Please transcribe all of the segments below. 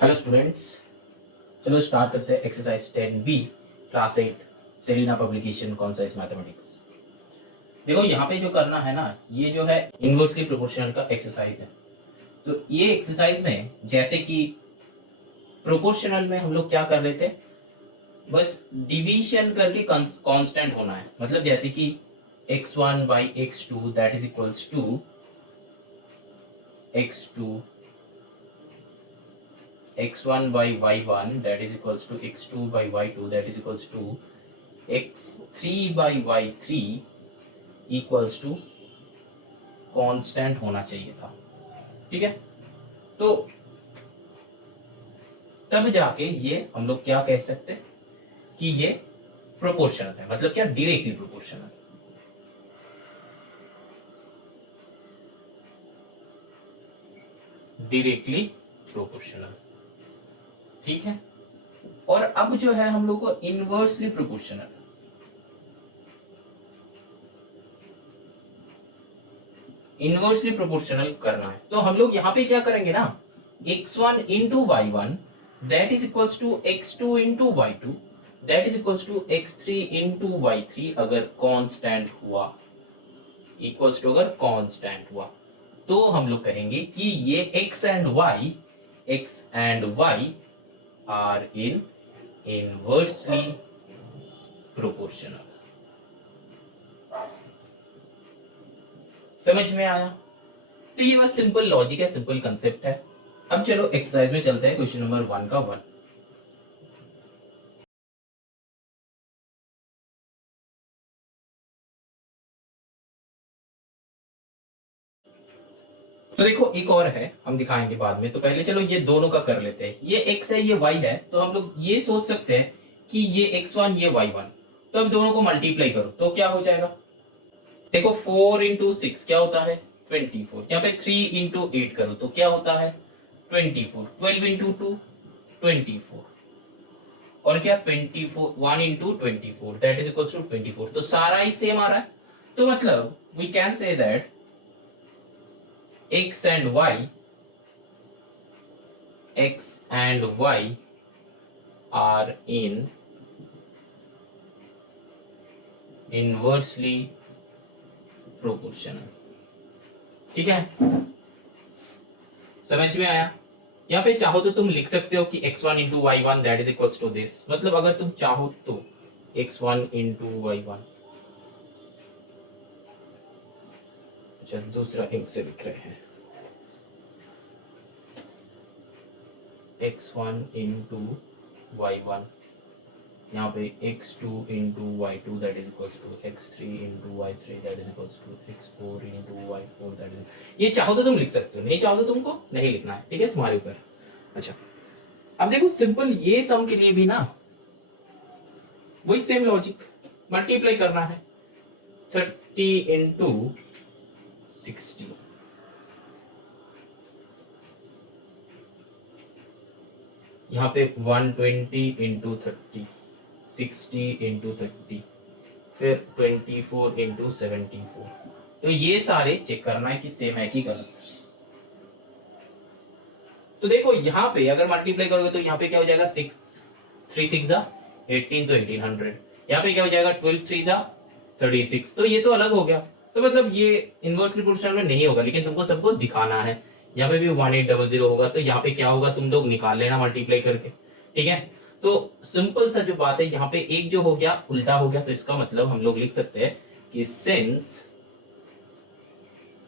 Hello students, चलो start करते हैं exercise 10B class 8 Selina publication concise mathematics. देखो यहाँ पे जो करना है ना, ये जो है इनवर्सली प्रोपोर्शनल का एक्सरसाइज है। तो ये एक्सरसाइज में जैसे कि प्रोपोर्शनल में हम लोग क्या कर रहे थे, बस डिवीजन करके कांस्टेंट होना है। मतलब जैसे कि x1 by x2 that is equals to x2 x1 by y1 that is equals to x2 by y2 that is equals to x3 by y3 equals to constant होना चाहिए था। ठीक है, तो तब जाके ये हम लोग क्या कह सकते हैं कि ये प्रोपोर्शनल है। मतलब क्या, डायरेक्टली प्रोपोर्शनल। डायरेक्टली प्रोपोर्शनल, ठीक है। और अब जो है हम लोग को इनवर्सली प्रोपोर्शनल, इनवर्सली प्रोपोर्शनल करना है। तो हम लोग यहाँ पे क्या करेंगे ना, x1 into y1 that is equals to x2 into y2 that is equals to x3 into y3 अगर कांस्टेंट हुआ, इक्वल्स टू अगर कांस्टेंट हुआ, तो हम लोग कहेंगे कि ये x and y are in inversely proportional। समझ में आया? तो ये बस सिंपल लॉजिक है, सिंपल कंसेप्ट है। अब चलो एक्सरसाइज में चलते हैं, क्वेश्चन नंबर 1 का 1। तो देखो एक और है, हम दिखाएंगे बाद में। तो पहले चलो ये दोनों का कर लेते हैं। ये x है, ये y है, तो हम लोग ये सोच सकते हैं कि ये x1 ये y1। तो अब दोनों को मल्टीप्लाई करो तो क्या हो जाएगा। देखो 4 इंटू 6 क्या होता है 24। यहाँ पे 3 इंटू 8 करो तो क्या होता है 24। 12 इंटू 2 24 और क्या 24 1 into 24 that is equals to 24। तो सारा ही सेम आ रहा है। तो मतलब we can say that x and y are in inversely proportional। ठीक है, समझ में आया? यहाँ पे चाहो तो तुम लिख सकते हो कि x1 into y1 that is equals to this. मतलब अगर तुम चाहो तो x1 इंटू y1, अच्छा दूसरा इंक से लिख रहे हैं, x1 इंटू y1, यहाँ पे x2 into y2 that is equals to x3 into y3 that is equals to x4 into y4 that is. ये चाहो तो तुम लिख सकते हो, नहीं चाहो तो तुमको नहीं लिखना है। ठीक है, तुम्हारे ऊपर। अच्छा अब देखो सिंपल ये सम के लिए भी ना वही सेम लॉजिक, मल्टीप्लाई करना है 30 इंटू 60। यहाँ पे 120 इंटू 30, 60 इंटू 30, फिर 24 इंटू 74। तो ये सारे चेक करना है कि सेम है कि गलत। तो देखो यहाँ पे अगर मल्टीप्लाई करोगे तो यहाँ पे क्या हो जाएगा 6 3 6 जा 18 तो 1800। यहाँ पे क्या हो जाएगा 12 3 जा 36। तो ये तो अलग हो गया। तो मतलब ये इनवर्सली प्रोपोर्शनल में नहीं होगा, लेकिन तुमको सबको दिखाना है। यहाँ पे भी 1800 होगा, तो यहाँ पे क्या होगा तुम लोग निकाल लेना मल्टीप्लाई करके। ठीक है, तो सिंपल सा जो बात है, यहाँ पे एक जो हो गया उल्टा हो गया। तो इसका मतलब हम लोग लिख सकते हैं कि since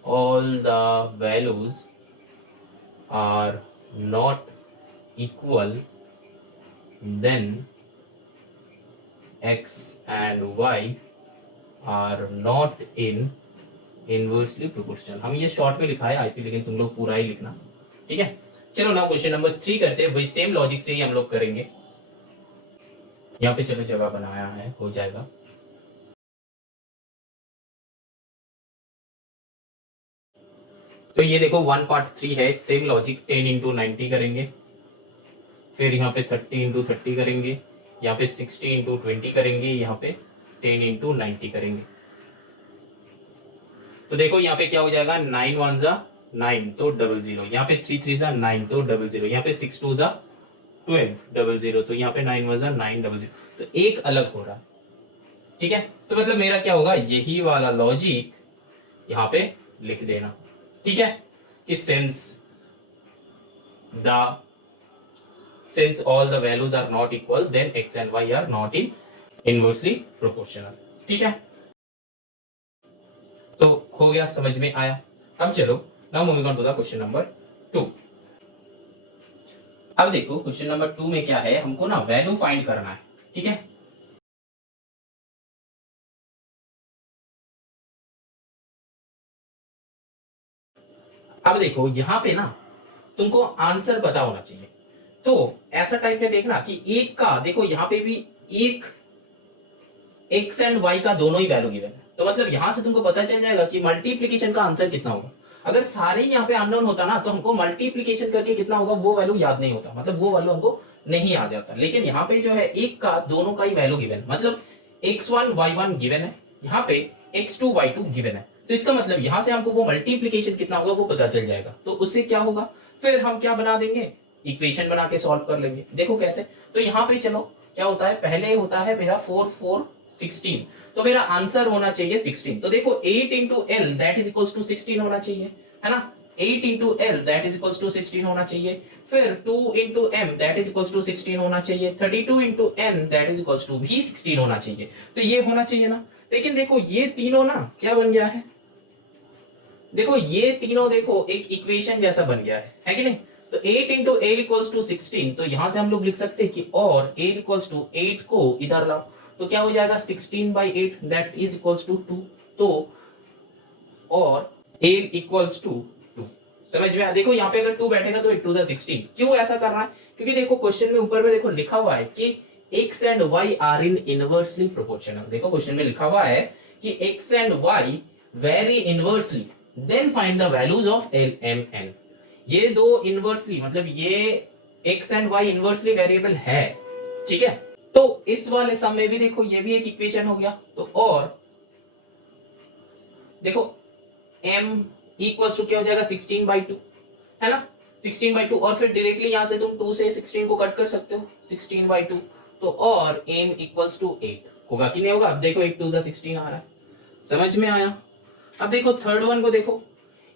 all the values are not equal, then x and y are not in inversely proportional. हम ये शॉर्ट में लिखा है आज भी, लेकिन तुम लोग पूरा ही लिखना, ठीक है। चलो ना क्वेश्चन नंबर 3 करते हैं, वही सेम लॉजिक से ही हम लोग करेंगे। यहाँ पे चलो जगह बनाया है, हो जाएगा। तो ये देखो 1 पार्ट 3 है, सेम लॉजिक 10 इंटू 90 करेंगे, फिर यहाँ पे 30 इंटू 30 करेंगे, यहाँ पे 60 इंटू 20 करेंगे, यहाँ पे 10 इंटू 90 करेंगे। तो देखो यहाँ पे क्या हो जाएगा, 9 1 जा 9 तो 00, यहाँ पे 3 3 जा 9 तो 00, यहाँ पे 6 2 जा 12 00, तो यहाँ पे 9 1 जा 9 00, तो एक अलग हो रहा है, ठीक है। तो मतलब मेरा क्या होगा, यही वाला लॉजिक यहाँ पे लिख देना, ठीक है, कि since all the values are not equal, then x and y are not in inversely proportional, ठीक है। तो हो गया, समझ में आया। अब चलो now moving on to the question number 2। अब देखो क्वेश्चन नंबर 2 में क्या है, हमको ना वैल्यू फाइंड करना है, ठीक है। अब देखो यहाँ पे ना तुमको आंसर पता होना चाहिए, तो ऐसा टाइप में देखना कि एक का देखो यहाँ पे भी एक एक्स एंड वाई का दोनों ही वैल्यू गिवन है, तो मतलब यहां से तुमको पता चल जाएगा कि मल्टीप्लीकेशन का आंसर कितना होगा। अगर सारे यहाँ पे अननोन होता ना, तो हमको मल्टीप्लीकेशन करके कितना होगा वो वैल्यू याद नहीं होता, मतलब वो वैल्यू हमको नहीं आ जाता। लेकिन यहाँ पे जो है एक का दोनों का ही वैल्यू गिवन है, मतलब x1 y1 गिवन है, यहाँ पे x2 y2 गिवन है, तो इसका मतलब यहाँ से हमको वो मल्टीप्लीकेशन कितना होगा वो पता चल जाएगा। तो उससे क्या होगा, फिर हम क्या बना देंगे, इक्वेशन बना के सॉल्व कर लेंगे। देखो कैसे, तो यहाँ पे चलो क्या होता है, पहले होता है मेरा 4 4 16, तो मेरा आंसर होना चाहिए 16। तो देखो 8 into L that is equals to 16 होना चाहिए, है ना, 8 into L that is equals to 16 होना चाहिए, फिर 2 into M that is equals to 16 होना चाहिए, 32 into N that is equals to भी 16 होना चाहिए। तो ये होना चाहिए ना, लेकिन देखो ये तीनों ना क्या बन गया है, देखो ये तीनों देखो एक इक्वेशन जैसा बन गया है कि नहीं। तो 8 इंटू एल इक्वल्स टू 16, तो यहां से हम लोग लिख सकते हैं कि और एल इक्वल्स टू 8 को इधर लाओ, तो क्या हो जाएगा 16/8 दैट इज इक्वल्स टू 2, तो और एल इक्वल्स टू 2। समझ में आया, देखो यहाँ पे अगर 2 बैठेगा तो 8 2 16। क्यों ऐसा करना है, क्योंकि देखो क्वेश्चन में ऊपर में देखो लिखा हुआ है कि x and y are in inversely proportional. देखो क्वेश्चन में लिखा हुआ है कि x and y vary inversely, then find the values of l m n। ये दो इनवर्सली मतलब ये x and y inversely variable है, ठीक है। तो इस वाले सम में भी देखो ये भी एक इक्वेशन हो गया, तो और देखो m इक्वल्स टू क्या हो जाएगा 16/2, है ना, 16/2, और फिर डायरेक्टली यहां से तुम 2 से 16 को कट कर सकते हो, 16/2, तो और m इक्वल्स टू 8 होगा कि नहीं होगा। अब देखो 8 2 16 आ रहा है, समझ में आया। अब देखो थर्ड वन को देखो,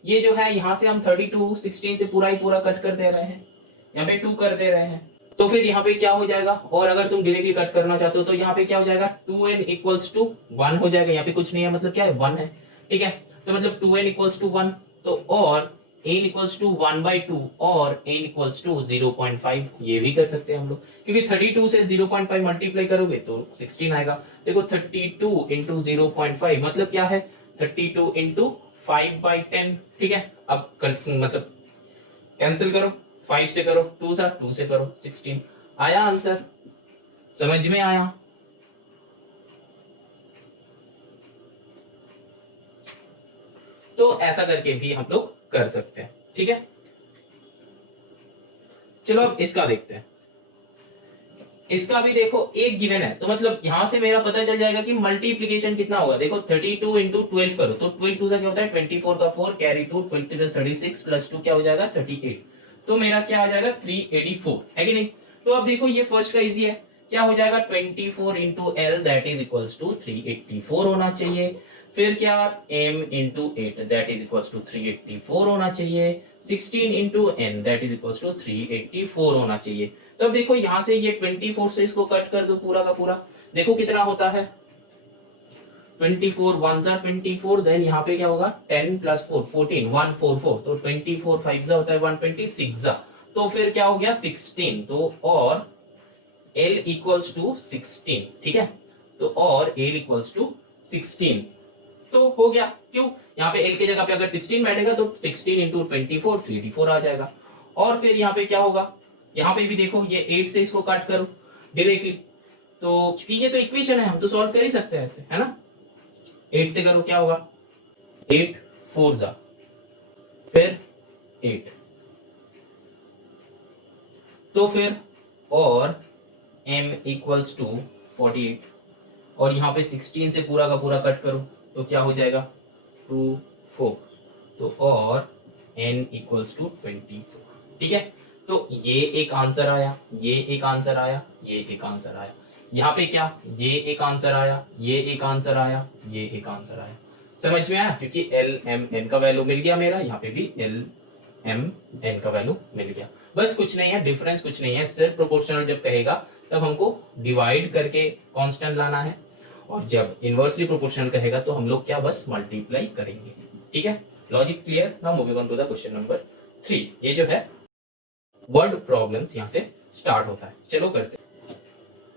ये जो है यहां से हम 32 16 से पूरा ही पूरा कट कर दे रहे हैं, यहाँ पे 2 कर दे रहे हैं, तो फिर यहाँ पे क्या हो जाएगा, और अगर तुम डायरेक्टली कट करना चाहते हो तो यहाँ पे क्या हो जाएगा 2n इक्वल्स टू 1 हो जाएगा, यहाँ पे कुछ नहीं है मतलब क्या है 1 है, ठीक है। तो मतलब 2n इक्वल्स टू 1, तो और n इक्वल्स टू 1/2 और n इक्वल्स टू 0.5, ये भी कर सकते हैं हम लोग, क्योंकि 32 से 0.5 मल्टीप्लाई करोगे तो 16 आएगा। देखो 32 इंटू 0.5 मतलब क्या है 32 इंटू 5/10, ठीक है। अब मतलब कैंसिल करो, 5 से करो, 2 से करो 16, आया आंसर, समझ में आया। तो ऐसा करके भी हम लोग कर सकते हैं, ठीक है। चलो अब इसका देखते हैं, इसका भी देखो एक गिवन है, तो मतलब यहां से मेरा पता चल जाएगा कि मल्टीप्लीकेशन कितना होगा। देखो 32 इंटू 12 करो, तो 12 2 क्या होता है 24 का 4 कैरी 2 12 36 प्लस 2 क्या हो जाएगा 38, तो मेरा क्या आ जाएगा 384, है कि नहीं। तो अब देखो ये फर्स्ट का इजी है, क्या हो जाएगा 24 into L that is equals to 384 होना चाहिए, फिर क्या m into 8 that is equals to 384 होना चाहिए, 16 into n that is equals to 384 होना चाहिए। तो अब देखो यहां से ये 24 से इसको कट कर दो पूरा का पूरा, देखो कितना होता है 24 1 जा 24, देन यहाँ पे क्या होगा 10 प्लस 4 14 144, तो 24 5 जा होता है 126 जा, तो फिर क्या हो गया 16, तो और l इक्वल्स टू 16, ठीक है, तो और l इक्वल्स टू 16, तो हो गया। क्यों, यहाँ पे l की जगह पे अगर 16 बैठेगा तो 16 इंटू 24 384 आ जाएगा। और फिर यहाँ पे क्या होगा, यहाँ पे भी देखो ये 8 से इसको काट करो डायरेक्टली, तो क्योंकि ये तो इक्वेशन है हम तो सॉल्व कर ही सकते हैं ऐसे, है ना। 8 से करो क्या होगा, 8 4 जा, फिर 8, तो फिर और m इक्वल्स टू 48, और यहाँ पे 16 से पूरा का पूरा कट करो तो क्या हो जाएगा 2 4, तो और n इक्वल्स टू 24, ठीक है। तो ये एक आंसर आया, ये एक आंसर आया, ये एक आंसर आया, यहाँ पे क्या, ये एक आंसर आया, ये एक आंसर आया, ये एक आंसर आया। समझ में आया, क्योंकि एल एम एन का वैल्यू मिल गया मेरा, यहाँ पे भी एल एम एन का वैल्यू मिल गया। बस कुछ नहीं है, डिफरेंस कुछ नहीं है, सिर्फ प्रोपोर्शनल जब कहेगा तब हमको डिवाइड करके कांस्टेंट लाना है, और जब इनवर्सली प्रोपोर्शनल कहेगा तो हम लोग क्या बस मल्टीप्लाई करेंगे, ठीक है। Logic clear. Now moving on to the question number 3। ये जो है वर्ड प्रॉब्लम्स यहाँ से स्टार्ट होता है। चलो करते हैं,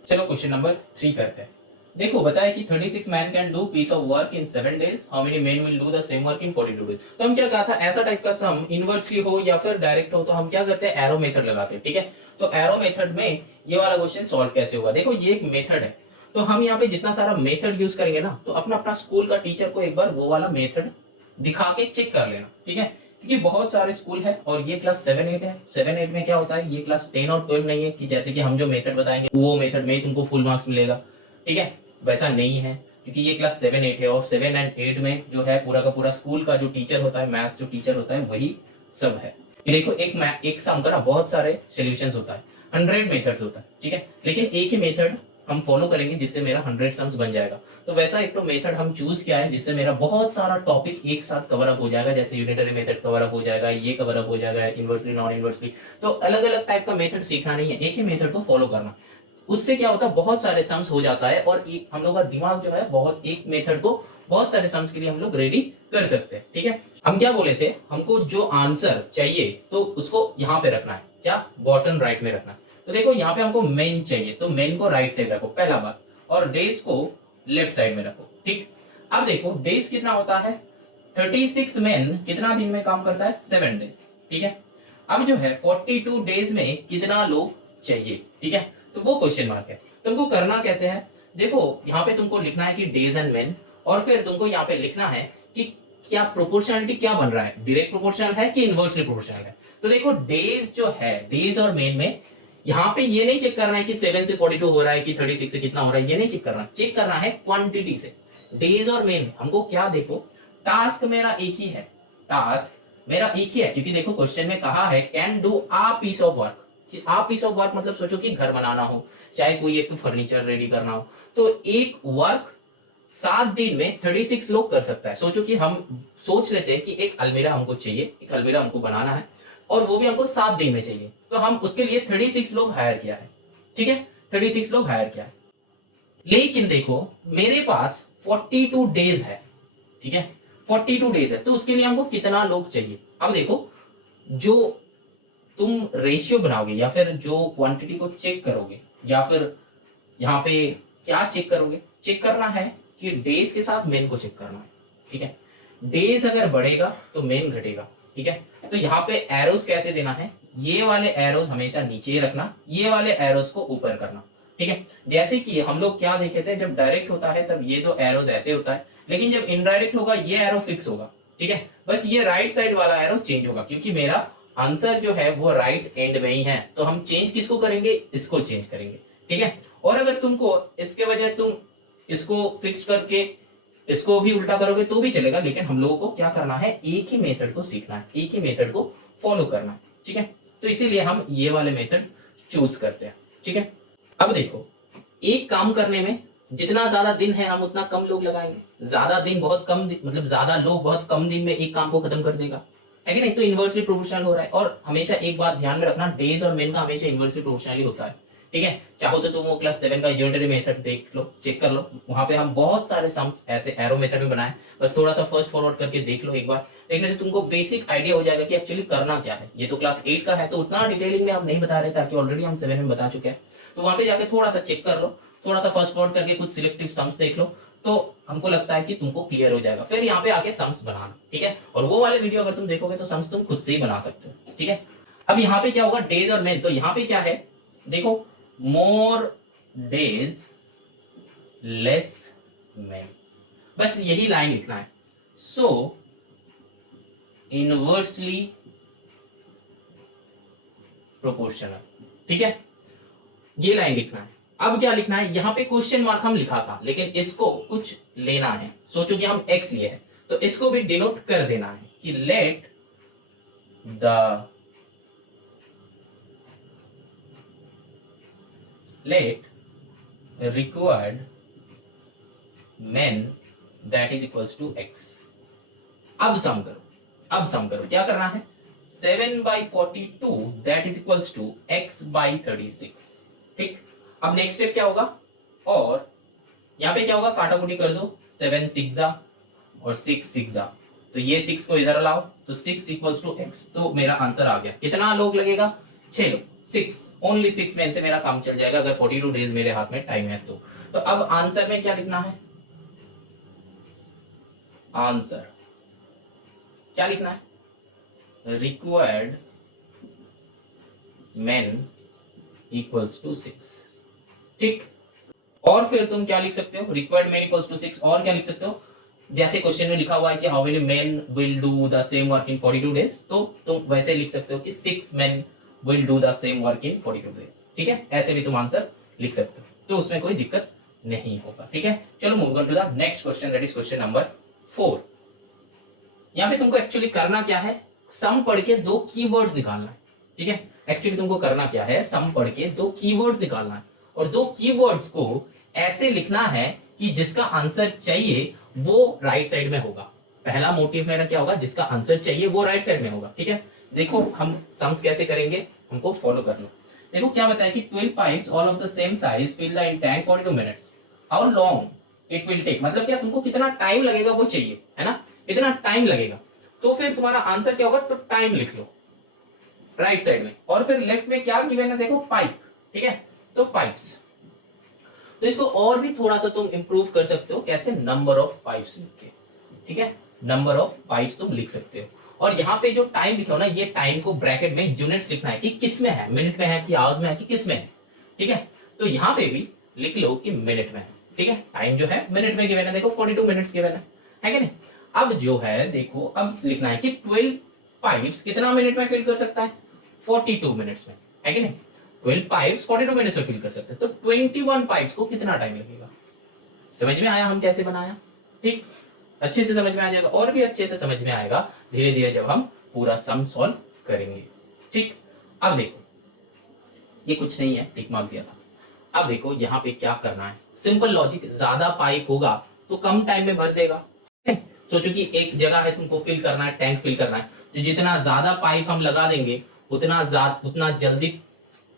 चलो क्वेश्चन नंबर 3 करते हैं। देखो बताया कि 36 man can do piece of work in 7 days, how many men will do the same work in 42 days. तो हम क्या कहा था, ऐसा टाइप का सम इनवर्सली हो या फिर डायरेक्ट हो तो हम क्या करते हैं, एरो मेथड लगाते हैं, ठीक है। तो एरो मेथड में ये वाला क्वेश्चन सॉल्व कैसे होगा, देखो ये एक मेथड है, तो हम यहाँ पे जितना सारा मेथड यूज करेंगे ना, तो अपना अपना स्कूल का टीचर को एक बार वो वाला मेथड दिखा के चेक कर लेना, ठीक है। क्योंकि बहुत सारे स्कूल है और ये क्लास 7-8 है, 7-8 में क्या होता है, ये क्लास 10 और 12 नहीं है कि जैसे कि हम जो मेथड बताएंगे वो मेथड में तुमको फुल मार्क्स मिलेगा, ठीक है। वैसा नहीं है, क्योंकि ये क्लास 7-8 है, और 7 एंड 8 में जो है पूरा का पूरा स्कूल का जो टीचर होता है, मैथ्स जो टीचर होता है वही सब है। ये देखो एक सम का ना बहुत सारे सॉल्यूशंस होता है, 100 मेथड्स होता है, ठीक है, लेकिन एक ही मेथड हम फॉलो करेंगे जिससे मेरा 100 सम्स बन जाएगा। तो वैसा एक तो मेथड हम चूज किया है जिससे मेरा बहुत सारा टॉपिक एक साथ कवर अप हो जाएगा, जैसे यूनिटरी मेथड कवर अप हो जाएगा, ये कवर अप हो जाएगा, इनवर्सली नॉन इनवर्सली। तो अलग अलग टाइप का मेथड सीखना नहीं है, एक ही मेथड को फॉलो करना। उससे क्या होता है, बहुत सारे सम्स हो जाता है, और एक हम लोग का दिमाग जो है बहुत एक मेथड को बहुत सारे सम्स के लिए हम लोग रेडी कर सकते हैं, ठीक है। हम क्या बोले थे, हमको जो आंसर चाहिए तो उसको यहाँ पे रखना है, क्या बॉटम राइट में रखना है। तो देखो यहाँ पे हमको मेन चाहिए, तो मेन को राइट साइड रखो पहला बात, और डेज को लेफ्ट साइड में रखो, ठीक। अब देखो डेज कितना होता है, 36 मेन कितना दिन में काम करता है, 7 डेज, ठीक है। अब जो है 42 डेज में कितना लोग चाहिए, ठीक है, तो वो क्वेश्चन मार्क है। तुमको करना कैसे है, देखो यहाँ पे तुमको लिखना है कि डेज एंड मेन, और फिर तुमको यहाँ पे लिखना है कि क्या प्रोपोर्शनलिटी क्या बन रहा है, डायरेक्ट प्रोपोर्शनल है कि इनवर्सली प्रोपोर्शनल है। तो देखो डेज जो है, डेज और मेन में यहाँ पे ये नहीं चेक करना है कि 7 से 42 हो रहा है कि 36 से कितना हो रहा है, ये नहीं चेक करना, चेक करना है क्वांटिटी से। डेज और मेन हमको क्या, देखो टास्क मेरा एक ही है, टास्क मेरा एक ही है, क्योंकि देखो क्वेश्चन में कहा है can do a piece of work. A piece of work मतलब सोचो कि घर बनाना हो, चाहे कोई एक फर्नीचर रेडी करना हो, तो एक वर्क 7 दिन में 36 लोग कर सकता है। सोचो कि हम सोच लेते हैं कि एक अलमीरा हमको चाहिए, एक अलमीरा हमको बनाना है, और वो भी हमको 7 दिन में चाहिए, तो हम उसके लिए 36 लोग हायर किया है, ठीक है, 36 लोग हायर किया है। लेकिन देखो मेरे पास 42 डेज है, ठीक है, 42 डेज है, तो उसके लिए हमको कितना लोग चाहिए। अब देखो जो तुम रेशियो बनाओगे या फिर जो क्वांटिटी को चेक करोगे, या फिर यहाँ पे क्या चेक करोगे, चेक करना है कि डेज के साथ मेन को चेक करना है, ठीक है। डेज अगर बढ़ेगा तो मेन घटेगा, ठीक है। तो यहाँ पे एरोस कैसे देना है, ये वाले एरोस हमेशा नीचे ही रखना, ये वाले एरोस को ऊपर करना, ठीक है। जैसे कि हम लोग क्या देखे थे, जब डायरेक्ट होता है तब ये दो एरोस ऐसे होता है, लेकिन जब इनडायरेक्ट होगा ये एरो फिक्स होगा, ठीक है। बस ये राइट साइड वाला एरो चेंज होगा, क्योंकि मेरा आंसर जो है वो राइट एंड में ही है, तो हम चेंज किसको करेंगे, इसको चेंज करेंगे, ठीक है। और अगर तुमको इसके वजह तुम इसको फिक्स करके इसको भी उल्टा करोगे तो भी चलेगा, लेकिन हम लोगों को क्या करना है, एक ही मेथड को सीखना है, एक ही मेथड को फॉलो करना है, ठीक है। तो इसीलिए हम ये वाले मेथड चूज करते हैं, ठीक है। अब देखो एक काम करने में जितना ज्यादा दिन है हम उतना कम लोग लगाएंगे, ज्यादा दिन बहुत कम मतलब ज्यादा लोग बहुत कम दिन में एक काम को खत्म कर देगा, है कि नहीं। तो इनवर्सली प्रोपोर्शनल हो रहा है, और हमेशा एक बात ध्यान में रखना, डेज और मेन का हमेशा इनवर्सली प्रोपोर्शनल होता है, ठीक है। चाहो तो तुम वो क्लास 7 का यूनिटरी मेथड देख लो, चेक कर लो, वहां पे हम बहुत सारे सम्स ऐसे एरो मेथड में बनाए, बस थोड़ा सा फर्स्ट फॉरवर्ड करके देख लो एक बार, देखने से तुमको बेसिक आइडिया हो जाएगा कि एक्चुअली करना क्या है। ये तो क्लास 8 का है तो उतना डिटेलिंग में हम नहीं बता रहे, ताकि ऑलरेडी हम 7 में बता चुके हैं, तो वहां पे जाके थोड़ा सा चेक कर लो, थोड़ा सा फर्स्ट फॉरवर्ड करके कुछ सिलेक्टिव सम्स देख लो, तो हमको लगता है कि तुमको क्लियर हो जाएगा। फिर यहाँ पे आके सम्स बनाना, ठीक है। और वो वाले वीडियो अगर तुम देखोगे तो सम्स तुम खुद से ही बना सकते हो, ठीक है। अब यहाँ पे क्या होगा, डेज और मेन, तो यहाँ पे क्या है देखो, मोर डेज लेस मेन, बस यही लाइन लिखना है। सो इनवर्सली प्रोपोर्शनल, ठीक है, ये लाइन लिखना है। अब क्या लिखना है, यहां पे क्वेश्चन मार्क हम लिखा था, लेकिन इसको कुछ लेना है। सोचो कि हम x लिए हैं, तो इसको भी डिनोट कर देना है कि let required men that is equals to x। अब सम करो, अब सम करो, क्या करना है, 7/42 that is equals to x/36, ठीक। अब नेक्स्ट स्टेप क्या होगा, और यहाँ पे क्या होगा, काटाकुटी कर दो, 7 6 जा और 6 6 जा, तो ये 6 को इधर लाओ, तो 6 इक्वल्स टू x। तो मेरा आंसर आ गया। कितना लोग लगेगा, 6 लोग, 6, ओनली 6 में से मेरा काम चल जाएगा अगर 42 डेज मेरे हाथ में टाइम है तो अब आंसर में क्या लिखना है, आंसर क्या लिखना है, रिक्वायर्ड मेन इक्वल्स टू 6, ठीक। और फिर तुम क्या लिख सकते हो, रिक्वायर्ड मेन इक्वल्स टू 6, और क्या लिख सकते हो, जैसे क्वेश्चन में लिखा हुआ है कि how many men will do the same work in 42 days, तो तुम वैसे लिख सकते हो कि 6 main will do the same work in 42 days, ठीक है। ऐसे भी तुम आंसर लिख सकते हो, तो उसमें कोई दिक्कत नहीं होगा, ठीक है। चलो move on to the next question, that is question number 4। यहाँ पे तुमको एक्चुअली करना क्या है, सम पढ़ के 2 कीवर्ड्स निकालना है, ठीक है। एक्चुअली तुमको करना क्या है, सम पढ़ के 2 कीवर्ड्स निकालना है, और 2 कीवर्ड्स को ऐसे लिखना है कि जिसका आंसर चाहिए वो राइट साइड में होगा। पहला मोटिव मेरा क्या होगा, जिसका आंसर चाहिए वो राइट साइड में होगा, ठीक है। देखो हम सम्स कैसे करेंगे, हमको फॉलो कर लो। देखो क्या बताया कि 12 pipes all of the same size fill the in tank 42 minutes, how long it will take, मतलब क्या तुमको कितना टाइम लगेगा वो चाहिए, है ना, कितना टाइम लगेगा। तो फिर तुम्हारा आंसर क्या होगा, तो टाइम लिख लो राइट साइड में, और फिर लेफ्ट में क्या गिवन है, देखो पाइप, ठीक है, तो पाइप्स। तो इसको और भी थोड़ा सा तुम इंप्रूव कर सकते हो, कैसे, नंबर ऑफ पाइप्स लिख के, ठीक है, नंबर ऑफ पाइप्स तुम लिख सकते हो। और यहाँ पे जो टाइम लिखे हो ना, ये टाइम को ब्रैकेट में यूनिट्स लिखना है कि किस में है, मिनट में है कि आवर्स में है कि किस में है, ठीक है। तो यहाँ पे भी लिख लो कि मिनट में है, ठीक है। टाइम जो है मिनट में गिवन है, देखो 42 मिनट्स गिवन है कि नहीं। अब जो है देखो, अब लिखना है कि 12 पाइप्स कितना मिनट में फिल कर सकता है, 42 मिनट्स में, है कि नहीं। 12 पाइप्स 42 मिनट्स में फिल कर सकते हैं, तो 21 पाइप्स को कितना टाइम लगेगा। समझ में आया हम कैसे बनाया, ठीक, अच्छे से समझ में आ जाएगा, और भी अच्छे से समझ में आएगा धीरे धीरे जब हम पूरा सम सॉल्व करेंगे, ठीक। अब देखो ये कुछ नहीं है, टिक मार्क दिया था। अब देखो यहाँ पे क्या करना है, सिंपल लॉजिक, ज्यादा पाइप होगा तो कम टाइम में भर देगा। सोचो कि एक जगह है, तुमको फिल करना है, टैंक फिल करना है, तो जितना ज्यादा पाइप हम लगा देंगे उतना जल्दी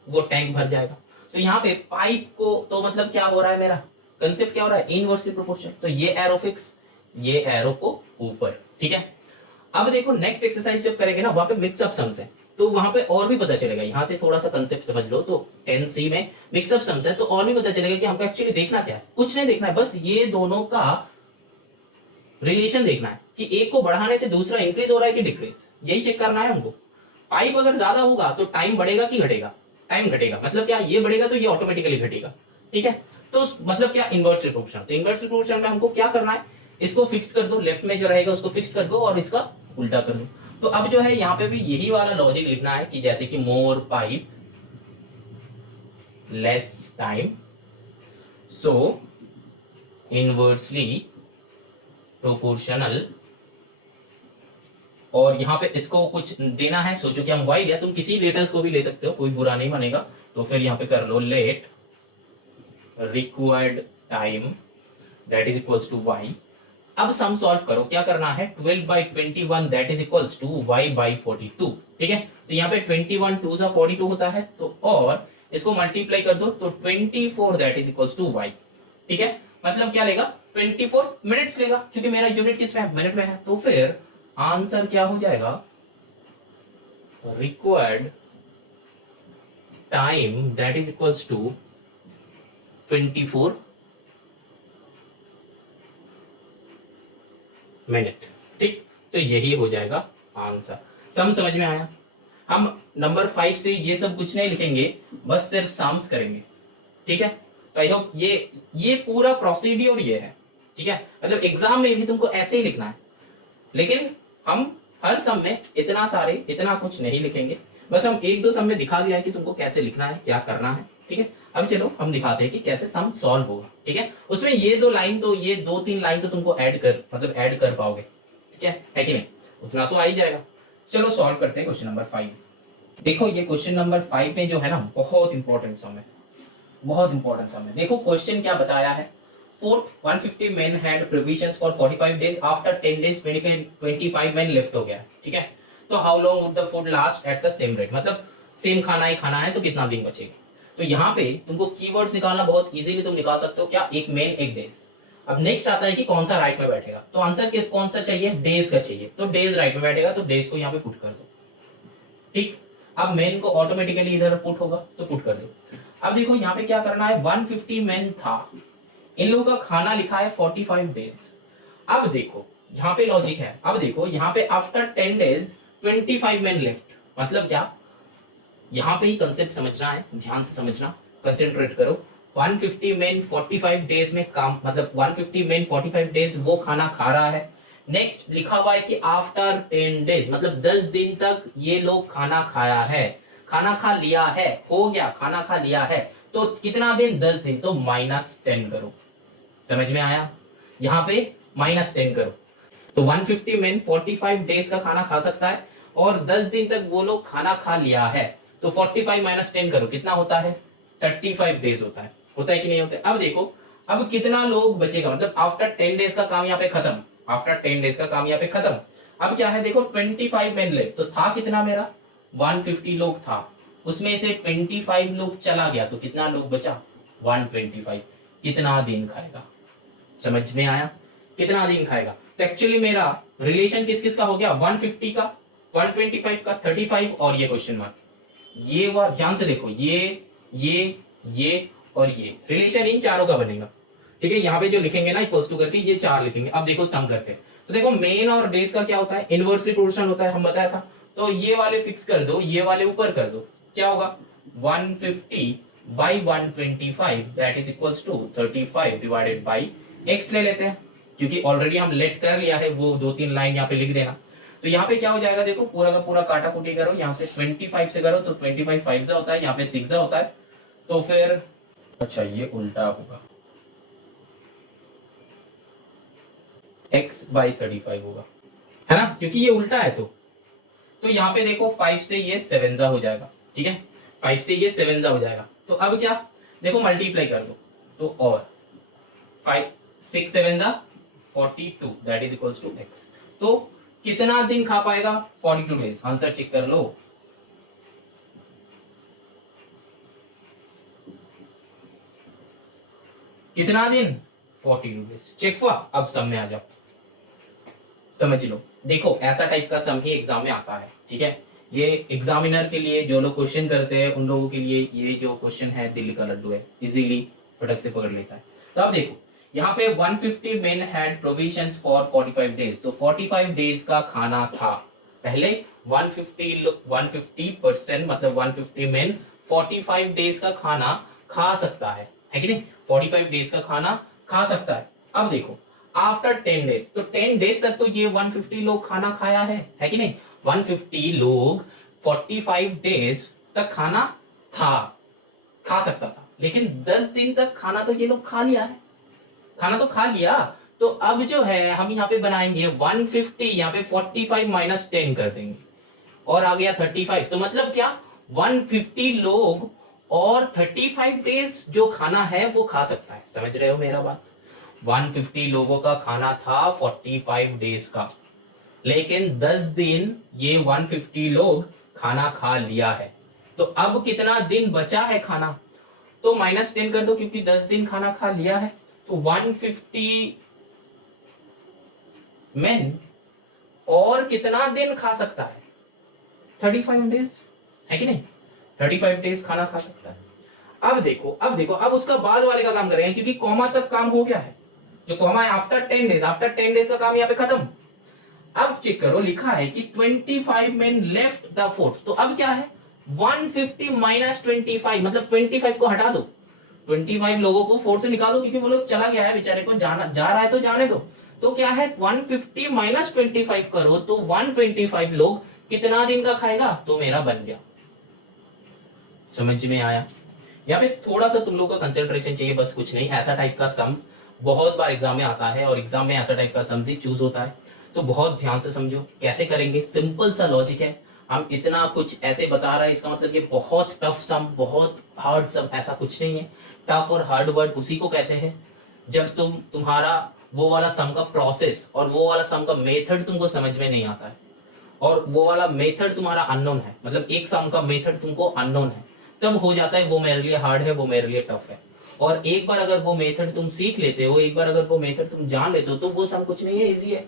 वो टैंक भर जाएगा। तो यहाँ पे पाइप को, तो मतलब क्या हो रहा है, मेरा कंसेप्ट क्या हो रहा है, इनवर्सली प्रोपोर्शनल, तो ये एरो फिक्स, ये एरो को ऊपर, ठीक है। अब देखो नेक्स्ट एक्सरसाइज जब करेंगे ना, वहां पे मिक्सअप सम्स है, तो वहां पे और भी पता चलेगा, यहाँ से थोड़ा सा कंसेप्ट समझ लो, तो 10C में मिक्सअप सम्स है, तो और भी पता चलेगा कि हमको एक्चुअली देखना क्या है, कुछ नहीं देखना है, बस ये दोनों का रिलेशन देखना है कि एक को बढ़ाने से दूसरा इंक्रीज हो रहा है कि डिक्रीज, यही चेक करना है हमको। पाइप अगर ज्यादा होगा तो टाइम बढ़ेगा कि घटेगा, टाइम घटेगा, मतलब क्या, ये बढ़ेगा तो ये ऑटोमेटिकली घटेगा, ठीक है। तो मतलब क्या, इनवर्सली प्रोपोर्शनल, तो इनवर्सली प्रोपोर्शनल में हमको क्या करना है, इसको फिक्स कर दो, लेफ्ट में जो रहेगा उसको फिक्स कर दो और इसका उल्टा कर दो। तो अब जो है यहाँ पे भी यही वाला लॉजिक लिखना है कि जैसे कि मोर पाइप लेस टाइम, सो इनवर्सली प्रोपोर्शनल, और यहाँ पे इसको कुछ देना है, सोचो कि हम y लिया, तुम किसी लेटर्स को भी ले सकते हो, कोई बुरा नहीं मानेगा, तो फिर यहाँ पे कर लो let required time that is equals to y। अब सम सॉल्व करो, क्या करना है, 12/21 that is equals to y/42, ठीक है। तो यहाँ पे 21 2 सा 42 होता है, तो और इसको मल्टीप्लाई कर दो, तो 24 that is equals to y, ठीक है। मतलब क्या लेगा, 24 मिनट्स लेगा, क्योंकि मेरा यूनिट किस में है, मिनट में है। तो फिर आंसर क्या हो जाएगा, required time that is equals to 24 minute. ठीक, तो यही हो जाएगा आंसर। समझ में आया? हम नंबर 5 से ये सब कुछ नहीं लिखेंगे, बस सिर्फ सम्स करेंगे। ठीक है, तो आई होप ये पूरा प्रोसीड्यूर ये है। ठीक है, मतलब एग्जाम में भी तुमको ऐसे ही लिखना है, लेकिन हम हर सम में इतना कुछ नहीं लिखेंगे, बस हम एक दो सम में दिखा दिया है कि तुमको कैसे लिखना है, क्या करना है। ठीक है, अब चलो हम दिखाते हैं कि कैसे सम सॉल्व होगा। ठीक है, उसमें ये 2-3 लाइन तो तुमको ऐड कर पाओगे। ठीक है कि नहीं? उतना तो आ ही जाएगा। चलो सॉल्व करते हैं क्वेश्चन नंबर 5। देखो ये क्वेश्चन नंबर 5 में जो है ना, बहुत इंपॉर्टेंट सम है, बहुत इंपॉर्टेंट सम है। देखो क्वेश्चन क्या बताया है, 150 men had provisions for 45 days, after 10 days 25 men left हो गया। ठीक है, तो how long would the food last at the same rate, मतलब सेम खाना ही खाना है तो कितना दिन बचेगा। तो यहाँ पे तुमको कीवर्ड्स निकालना बहुत इजीली तुम निकाल सकते हो। क्या? एक मेन एक डेज। अब नेक्स्ट आता है कि कौन सा राइट में बैठेगा, तो आंसर कौन सा चाहिए? डेज का चाहिए, तो डेज राइट में बैठेगा, तो डेज को यहाँ पे पुट कर दो। ठीक, अब मेन को ऑटोमेटिकली इधर पुट होगा तो पुट कर दो। अब देखो यहाँ पे क्या करना है, 150 मेन था, इन लोगों का खाना लिखा है 45 डेज। अब देखो यहाँ पे लॉजिक है, अब देखो यहाँ पे आफ्टर 10 डेज 25 मेन लेफ्ट, मतलब क्या? यहाँ पे ही कंसेप्ट समझना है, ध्यान से समझना, कंसेंट्रेट करो। 150 मेन 45 डेज में काम, मतलब 150 मेन 45 डेज वो खाना खा रहा है। नेक्स्ट लिखा हुआ है कि आफ्टर 10 डेज, मतलब 10 दिन तक ये लोग खाना खाया है, खाना खा लिया है, हो गया खाना खा लिया है, तो कितना दिन? 10 दिन, तो -10 करो। समझ में आया? यहाँ पे -10 करो, तो 150 मेन 45 डेज का खाना खा सकता है और 10 दिन तक वो लोग खाना खा लिया है, तो 45 - 10 करो, कितना होता है? 35 डेज होता है कि नहीं होता है? अब देखो अब कितना लोग बचेगा, मतलब आफ्टर 10 डेज का काम यहाँ पे खत्म, आफ्टर 10 डेज का काम यहाँ पे खत्म। अब क्या है देखो, 25 मेन लेफ्ट, तो था कितना मेरा? 150 लोग था, उसमें से 25 लोग चला गया, तो कितना लोग बचा? 125। कितना दिन खाएगा? समझ में आया? कितना दिन खाएगा? तो एक्चुअली मेरा रिलेशन किस किस का हो गया? 150 का, 125 का, 35 और ये क्वेश्चन मार्क। ये वह ध्यान से देखो, ये और ये रिलेशन इन चारों का बनेगा। ठीक है, यहाँ पे जो लिखेंगे ना इक्वल्स टू करके, ये 4 लिखेंगे। अब देखो सम करते हैं, तो देखो मेन और डेज का क्या होता है? इनवर्सली प्रोपोर्शनल होता है, हम बताया था। तो ये वाले फिक्स कर दो, ये वाले ऊपर कर दो, क्या होगा? 150 by 125 that is equals to 35 divided by x ले लेते हैं, क्योंकि ऑलरेडी हम लेट कर लिया है, वो 2-3 लाइन यहाँ पे लिख देना। तो यहाँ पे क्या हो जाएगा देखो, पूरा का पूरा काटा कुटी करो, यहाँ से 25 से करो तो 25 5 जा होता है, यहाँ पे 6 जा होता है, तो फिर अच्छा ये उल्टा होगा, x by 35 होगा, है ना, क्योंकि ये उल्टा है। तो यहाँ पे देखो 5 से ये 7 जा हो जाएगा। ठीक है, 5 से ये 7 जा हो जाएगा, तो अब क्या देखो मल्टीप्लाई कर दो, तो और 6 7 जा 42 that is equals to x। तो कितना दिन खा पाएगा? 42 डेज। आंसर चेक कर लो, कितना दिन? 42 डेज। चेक हुआ? अब सम में आ जाओ, समझ लो। देखो ऐसा टाइप का सम ही एग्जाम में आता है। ठीक है, ये एग्जामिनर के लिए जो लोग क्वेश्चन करते हैं उन लोगों के लिए ये जो क्वेश्चन है दिल्ली का लड्डू है, इजीली फटक से पकड़ लेता है। तो अब देखो यहाँ पे 150 men had provisions for 45 days, तो 45 डेज का खाना था। पहले 150% मतलब 150 men 45 डेज का खाना खा सकता है कि नहीं? 45 डेज का खाना खा सकता है। अब देखो आफ्टर 10 डेज, तो 10 डेज तक तो ये 150 लोग खाना खाया है कि नहीं? 150 लोग 45 डेज तक खाना खा सकता था, लेकिन 10 दिन तक खाना तो ये लोग खा लिया है, खाना तो खा लिया। तो अब जो है हम यहाँ पे बनाएंगे 150, यहाँ पे 45 - 10 कर देंगे और आ गया 35। तो मतलब क्या, 150 लोग और 35 डेज जो खाना है वो खा सकता है। समझ रहे हो मेरा बात? 150 लोगों का खाना था 45 डेज का, लेकिन 10 दिन ये 150 लोग खाना खा लिया है। तो अब कितना दिन बचा है खाना? तो -10 कर दो, क्योंकि 10 दिन खाना खा लिया है। तो 150 men और कितना दिन खा सकता है? 35 डेज, है कि नहीं? 35 डेज खाना खा सकता है। अब देखो अब उसका बाद वाले का काम करेंगे, क्योंकि कॉमा तक काम हो गया है। जो कॉमा है आफ्टर 10 डेज, आफ्टर 10 डेज का काम यहाँ पे खत्म। अब चेक करो, लिखा है कि 25 मेन लेफ्ट द फोर्ट, तो अब क्या है 150 माइनस 25, मतलब 25 को हटा दो, 25 लोगों को फोर्ट से निकाल दो, क्योंकि वो लोग चला गया है बेचारे को, जाना जा रहा है तो जाने दो। तो क्या है 150 माइनस 25 करो तो 125 लोग कितना दिन का खाएगा, तो मेरा बन गया। समझ में आया? यहाँ पे थोड़ा सा तुम लोगों का कंसेंट्रेशन चाहिए, बस कुछ नहीं। ऐसा टाइप का सम्स बहुत बार एग्जाम में आता है और एग्जाम में ऐसा टाइप का सम्स ही चूज होता है, तो बहुत ध्यान से समझो कैसे करेंगे। सिंपल सा लॉजिक है, हम इतना कुछ ऐसे बता रहे हैं, इसका मतलब ये बहुत टफ सम, बहुत हार्ड सम, ऐसा कुछ नहीं है। टफ और हार्ड वर्ड उसी को कहते हैं जब तुम्हारा वो वाला सम का प्रोसेस और वो वाला सम का मेथड तुमको समझ में नहीं आता है, और वो वाला मेथड तुम्हारा अननोन है, मतलब एक सम का मेथड तुमको अननोन है, तब हो जाता है वो मेरे लिए हार्ड है, वो मेरे लिए टफ है। और एक बार अगर वो मेथड तुम सीख लेते हो, एक बार अगर वो मेथड तुम जान लेते हो, तो वो सम कुछ नहीं है, इजी है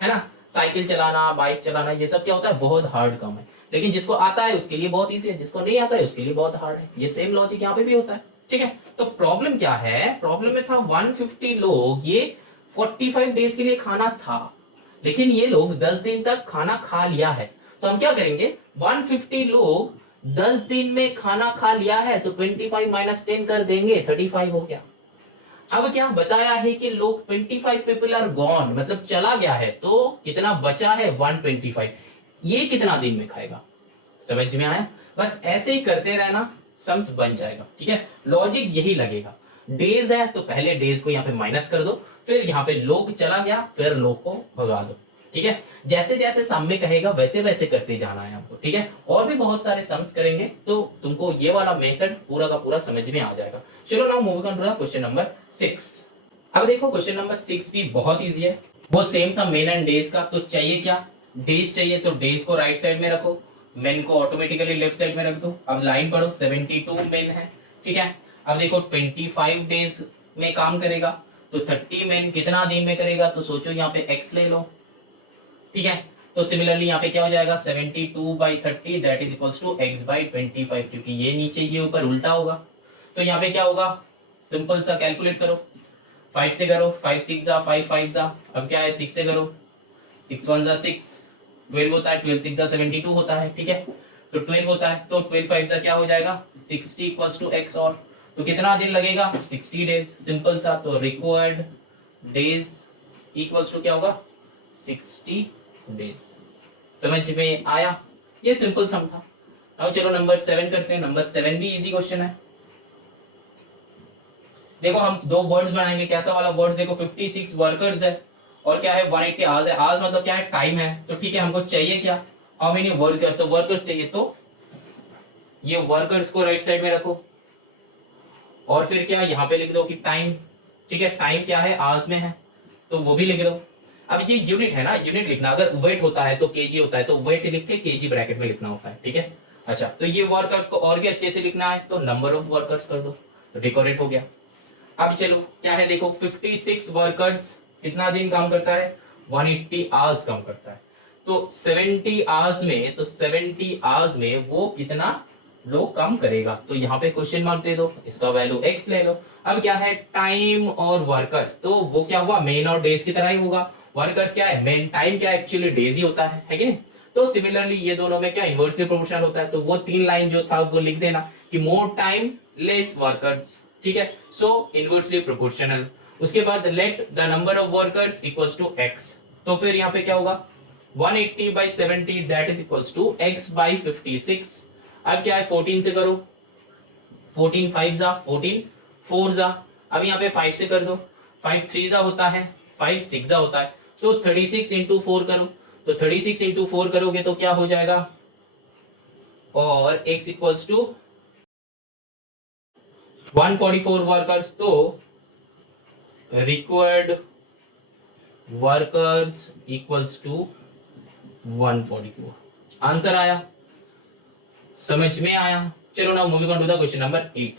ना। साइकिल चलाना, बाइक चलाना, ये सब क्या होता है, बहुत हार्ड काम है, लेकिन जिसको आता है उसके लिए बहुत इजी है, जिसको नहीं आता है उसके लिए बहुत हार्ड है। ये सेम लॉजिक यहाँ पे भी होता है, ठीक है। तो प्रॉब्लम क्या है, प्रॉब्लम में था 150 लोग, ये 45 डेज के लिए खाना था, लेकिन ये लोग 10 दिन तक खाना खा लिया है। तो हम क्या करेंगे, 150 लोग 10 दिन में खाना खा लिया है, तो 25 माइनस 10 कर देंगे, 35 हो गया। अब क्या बताया है कि लोग 25 पीपल आर गॉन, मतलब चला गया है, तो कितना बचा है 125, ये कितना दिन में खाएगा। समझ में आया? बस ऐसे ही करते रहना, सम्स बन जाएगा, ठीक है। लॉजिक यही लगेगा, डेज है तो पहले डेज को यहाँ पे माइनस कर दो, फिर यहाँ पे लोग चला गया, फिर लोग को भगा दो, ठीक है। जैसे जैसे सम में कहेगा वैसे वैसे करते जाना है आपको, ठीक है। और भी बहुत सारे सम्स करेंगे तो तुमको ये वाला मेथड पूरा का पूरा समझ में आ जाएगा। चलो now move on to question number 6। अब देखो क्वेश्चन नंबर 6 भी बहुत इजी है, वो सेम था मेन एंड डेज का। तो चाहिए क्या, डेज चाहिए, तो डेज को राइट साइड में रखो, मेन को ऑटोमेटिकली लेफ्ट साइड में रख दो। अब लाइन पढ़ो, 72 मेन है, ठीक है। अब देखो 25 डेज में काम करेगा, तो 30 मेन कितना दिन में करेगा, तो सोचो यहाँ पे x ले लो, ठीक है। तो सिमिलरली यहाँ पे क्या हो जाएगा, 72/30 that is equals to x/25, क्योंकि ये नीचे ये ऊपर उल्टा होगा। तो यहाँ पे क्या होगा, सिंपल सा कैलकुलेट करो, 5 से करो, 5 6 जा 5 5 जा, अब क्या है 6 से करो, 6 1 जा 6, 12 होता है, 12 6 जा 72 होता है, ठीक है। तो 12 होता है, तो 12 5 जा क्या हो जाएगा 60 इक्वल्स टू x, और तो कितना दिन लगेगा 60 डेज, सिंपल सा। तो रिक्वायर्ड डेज इक्वल्स टू क्या होगा 60 डेज। समझ में आया? ये सिंपल सम था। अब चलो नंबर 7 करते हैं। नंबर 7 भी इजी क्वेश्चन है। देखो हम दो वर्ड्स बनाएंगे, कैसा वाला वर्ड्स, देखो 56 वर्कर्स है और क्या है 180 आवर्स है। आवर्स मतलब क्या है, टाइम है। तो ठीक है, हमको चाहिए क्या, हाउ मेनी वर्कर्स, तो वर्कर्स चाहिए, तो ये वर्कर्स को राइट साइड में रखो और फिर क्या यहाँ पे लिख दो कि टाइम, ठीक है। टाइम क्या है, आवर्स में है, तो वो भी लिख दो। अब ये यूनिट है ना, यूनिट लिखना, अगर वेट होता है तो केजी होता है, तो वेट लिख के केजी ब्रैकेट में लिखना होता है, ठीक है। अच्छा, तो ये वर्कर्स को और भी अच्छे से लिखना है, तो नंबर ऑफ वर्कर्स कर दो, तो डेकोरेट हो गया। अब चलो क्या है, देखो 56 वर्कर्स कितना दिन काम करता है, 180 आवर्स काम करता है। तो 70 आवर्स में, तो 70 आवर्स में वो कितना लोग काम करेगा, तो यहाँ पे क्वेश्चन मार्क दे दो, इसका वैल्यू x ले लो। अब क्या है, टाइम और वर्कर्स, तो वो क्या हुआ, मेन और डेज की तरह ही होगा। वर्कर्स क्या है, मेन, टाइम क्या है, एक्चुअली डेज ही होता है कि नहीं। तो सिमिलरली ये दोनों में क्या इनवर्सली प्रोपोर्शनल होता है, तो वो 3 लाइन जो था वो लिख देना कि मोर टाइम लेस वर्कर्स, ठीक है। So inversely proportional. उसके बाद let the number of workers equals to x, तो फिर यहाँ पे क्या होगा 180/70 that is equals to x/56। अब क्या है 14 से करो, 14 5 जा 14, 4 जा, अब यहाँ पे 5 से कर दो, 5 3 जा होता है, 5 6 जा होता है, तो 36 इंटू 4 करो, तो 36 इंटू 4 करोगे तो क्या हो जाएगा, और x इक्वल्स टू 144 वर्कर्स, तो required workers equals to 144। Answer आया, समझ में आया। चलो now moving on to the question number 8।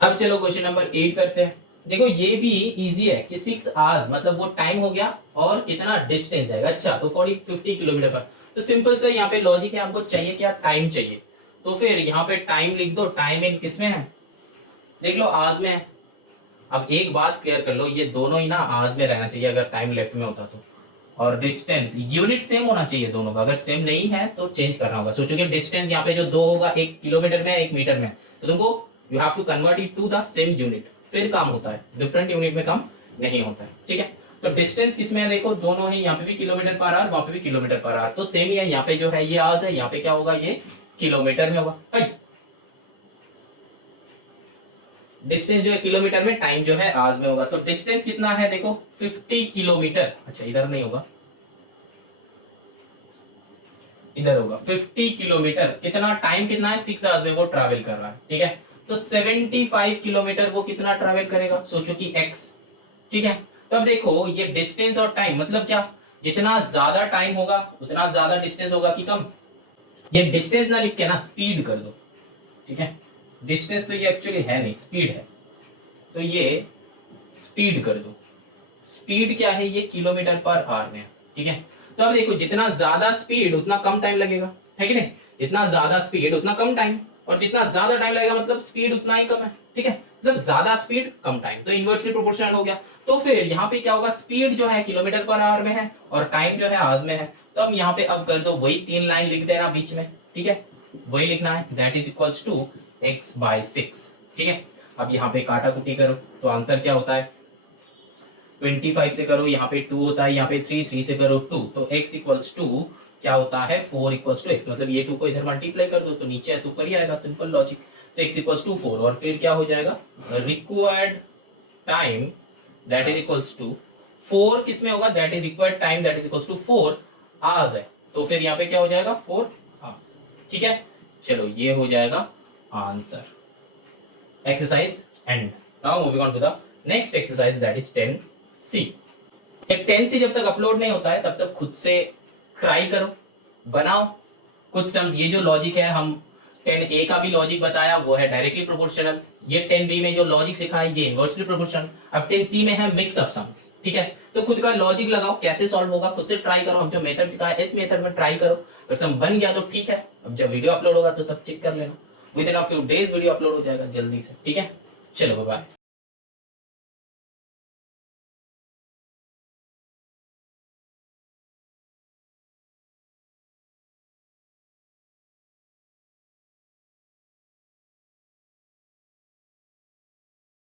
अब चलो क्वेश्चन नंबर 8 करते हैं। देखो ये भी इजी है कि 6 आवर्स मतलब वो टाइम हो गया और कितना डिस्टेंस जाएगा। अच्छा, तो 50 किलोमीटर पर, तो सिंपल सा यहाँ पे लॉजिक है, हमको चाहिए क्या, टाइम चाहिए, तो फिर यहाँ पे टाइम लिख दो। टाइम इन किस में है, देख लो आवर्स में है, अब एक बात क्लियर कर लो, ये दोनों ही ना आज में रहना चाहिए अगर टाइम लेफ्ट में होता तो, और डिस्टेंस यूनिट सेम होना चाहिए दोनों का, अगर सेम नहीं है तो चेंज करना होगा। सोचो कि डिस्टेंस यहाँ पे जो दो होगा, 1 किलोमीटर में 1 मीटर में, तो तुमको you have to convert it to the same unit, फिर काम होता है, डिफरेंट यूनिट में काम नहीं होता है। ठीक है, तो डिस्टेंस किसमें है देखो, दोनों ही, यहाँ पे भी किलोमीटर पर आवर, वहां पे भी किलोमीटर पर आवर, तो सेम ही है। यहाँ पे जो है ये आवर्स है, यहाँ पे क्या होगा, ये किलोमीटर में होगा। डिस्टेंस जो है किलोमीटर में, टाइम जो है आवर्स में होगा। तो डिस्टेंस कितना है देखो, 50 किलोमीटर। अच्छा इधर नहीं होगा, इधर होगा 50 किलोमीटर। कितना टाइम कितना है, 6 आवर्स में वो ट्रैवल कर रहा है। ठीक है, तो 75 किलोमीटर वो कितना ट्रैवल करेगा, सोचो कि x। ठीक है, तब देखो ये डिस्टेंस और टाइम मतलब क्या, जितना ज्यादा टाइम होगा उतना ज्यादा डिस्टेंस होगा कि कम। ये डिस्टेंस ना लिख के ना स्पीड कर दो। ठीक है, डिस्टेंस तो ये एक्चुअली है नहीं, स्पीड है, तो ये स्पीड कर दो। स्पीड क्या है, ये किलोमीटर पर आवर में है। ठीक है, तो अब देखो जितना ज्यादा स्पीड उतना कम टाइम लगेगा, है कि नहीं, जितना ज्यादा स्पीड उतना कम टाइम, और जितना ज्यादा टाइम लगेगा मतलब स्पीड उतना ही कम है। ठीक है, मतलब ज्यादा स्पीड कम टाइम, तो इनवर्सली प्रोपोर्शनल हो गया। तो फिर यहाँ पे क्या होगा, स्पीड जो है किलोमीटर पर आवर में है और टाइम जो है आवर्स में है, तो हम यहाँ पे अब कर दो वही 3 लाइन लिख देना बीच में। ठीक है, वही लिखना है, that is equals to x/6। ठीक है, अब यहाँ पे काटा कुटी करो तो आंसर क्या होता है, 25 से करो, यहाँ पे 2 होता है, यहाँ पे 3 से करो 2, तो x इक्वल्स टू क्या होता है, 4 इक्वल्स टू x, मतलब ये 2 को इधर मल्टीप्लाई कर दो तो नीचे है तो ऊपर ही आएगा, सिंपल लॉजिक। तो x इक्वल्स टू 4, और फिर क्या हो जाएगा, required time that is equals to 4, किसमें होगा, that is required time that is equals to 4 hours है, तो फिर यहाँ पे क्या हो जाएगा 4 आवर्स। ठीक है, चलो ये हो जाएगा answer. Exercise end. Now moving on to the next exercise that is 10C। 10C जब तक अपलोड नहीं होता है तब तक खुद से ट्राई करो, बनाओ कुछ सम्स। ये जो लॉजिक है, हम 10A का भी लॉजिक बताया, वो है डायरेक्टली प्रोपोर्शनल। ये 10B में जो लॉजिक सिखा है ये इनवर्सली प्रोपोर्शनल। अब 10C में है मिक्स अप सम्स। ठीक है, तो खुद का लॉजिक लगाओ, कैसे सॉल्व होगा खुद से ट्राई करो। हम जो मेथड सिखाया इस मेथड में ट्राई करो, अगर सम बन गया तो ठीक है, अब जब वीडियो अपलोड होगा तो तब चेक कर लेना। With in a few days video upload हो जाएगा जल्दी से। ठीक है, चलो बाय।